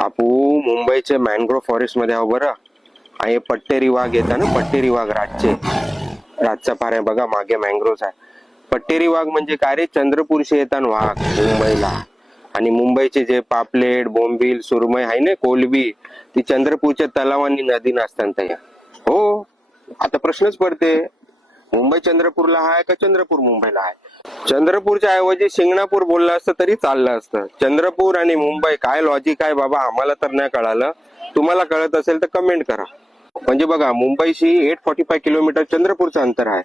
आपू मुंबईचे mangrove forest मध्ये आहो बरं. आणि पट्टेरी वाघ येतात ना, पट्टेरी वाघ रातचा फार आहे बघा, मागे मॅनग्रोव्ह आहे. पट्टेरी वाघ म्हणजे काय रे, चंद्रपूरशी येतात वाघ मुंबईला. आणि मुंबईचे जे पापलेट, बोंबील, सुरमई आहे ना, कोलबी, ती चंद्रपूरच्या तलावांनी नदी नसतात. हो, आता प्रश्नच पडते, मुंबई चंद्रपूरला आहे का चंद्रपूर मुंबईला आहे? चंद्रपूरच्या ऐवजी शिंगणापूर बोललं असतं तरी चाललं असतं. चंद्रपूर आणि मुंबई काय लॉजिक आहे बाबा, आम्हाला तर नाही कळालं. तुम्हाला कळत असेल तर कमेंट करा. म्हणजे बघा, मुंबईशी 845 किलोमीटर चंद्रपूरचं अंतर आहे.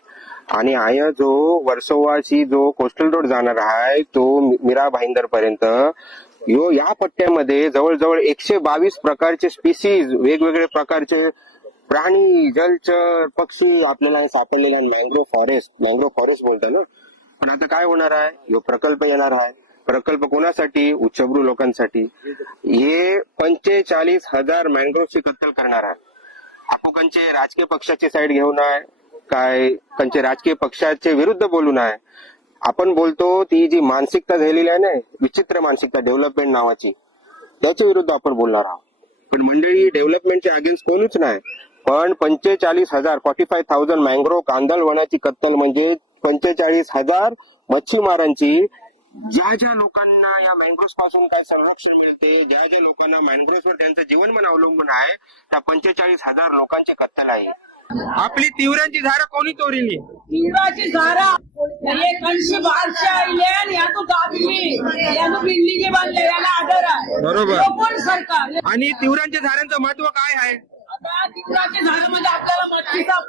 आणि आया जो वर्सोवाशी जो कोस्टल रोड जाणार आहे तो मीरा भाईंदर पर्यंत, या पट्ट्यामध्ये जवळजवळ 122 प्रकारचे स्पीसीज, वेगवेगळे प्रकारचे प्राणी, जलचर, पक्षी आपल्याला सापडलेले आहे. मँग्रोव्ह फॉरेस्ट बोलतात ना. पण आता काय होणार आहे, जो प्रकल्प येणार आहे, प्रकल्प कोणासाठी? उच्चभ्रू लोकांसाठी. हे 45,000 मँग्रोव्हची कत्तल करणार आहे. आपण कंचे राजकीय पक्षाची साईड घेऊन आहे काय, कंचे राजकीय पक्षाचे विरुद्ध बोलून आहे? आपण बोलतो ती जी मानसिकता झालेली आहे ना, विचित्र मानसिकता डेव्हलपमेंट नावाची, त्याच्या विरुद्ध आपण बोलणार आहोत. पण मंडळी, डेव्हलपमेंटच्या अगेन्स्ट कोणीच नाही. पण 45,000 मँग्रोव्ह कांदळवनाची कत्तल म्हणजे 45,000 मच्छीमारांची. ज्या ज्या लोकांना या मँग्रोव्ह पासून काही संरक्षण मिळते, ज्या ज्या लोकांना मँग्रोव्हवर त्यांचं जीवनमान अवलंबून आहे, त्या 45,000 लोकांची कत्तल आहे. आपली तिवऱ्यांची झाडं कोणी तोडली? तिवराची झारा ये कणशी बारशे आईले या तो दाबली या तो बिल्डिंग बांधले याला आदर आहे. बरोबर. कोण सरकार? आणि तिवऱ्यांच्या झाडांचं महत्व काय आहे? आता तिवराच्या झाडामध्ये आपल्याला मच्छीचा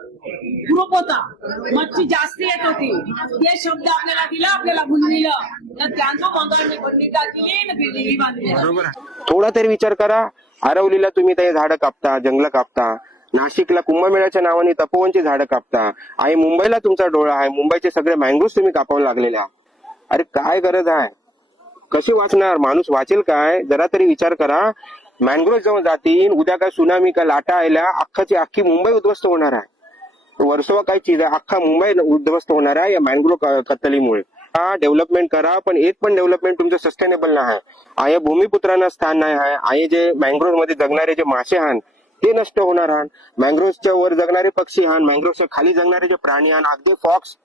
ग्रुप होता, मच्छी जास्ती येत होती. ते शब्द आपल्याला दिला, आपल्याला गुंतविलं, तर त्यांचं बंगालने बंदी टाकली आणि बिल्डिंग बांधली. बरोबर. थोडा तरी विचार करा. आरवलीला तुम्ही ते झाडं कापता, जंगल कापता. नाशिकला कुंभमेळ्याच्या नावाने तपोवनची झाडं कापता. आणि मुंबईला तुमचा डोळा आहे, मुंबईचे सगळे मँग्रोव्ह तुम्ही कापावं लागलेले आहात. अरे काय गरज आहे? कसे वाचणार माणूस? वाचेल काय? जरा तरी विचार करा. मँग्रोव्ह जेव्हा जातील, उद्या काय सुनामी का लाटा आल्या, अख्खी मुंबई उद्ध्वस्त होणार आहे. वर्सोवा काय चीज आहे, अख्खा मुंबई उद्ध्वस्त होणार आहे या मँग्रोव्ह कत्तलीमुळे. डेव्हलपमेंट करा, पण एक पण डेव्हलपमेंट तुमचं सस्टेनेबल नाही आहे. आय भूमिपुत्रांना स्थान नाही आहे. आय जे मँग्रोव्ह मध्ये जगणारे जे मासे आहात ते नष्ट होणार आहात. मँग्रोव्हच्या वर जगणारे पक्षी आहात, मँग्रोव्हच्या खाली जगणारे जे प्राणी आहात, अगदी फॉक्स,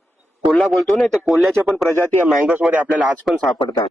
कोल्हा बोलतो ना, ते कोल्ह्याच्या पण प्रजाती या मँग्रोव्ह मध्ये आपल्याला आज पण सापडतात.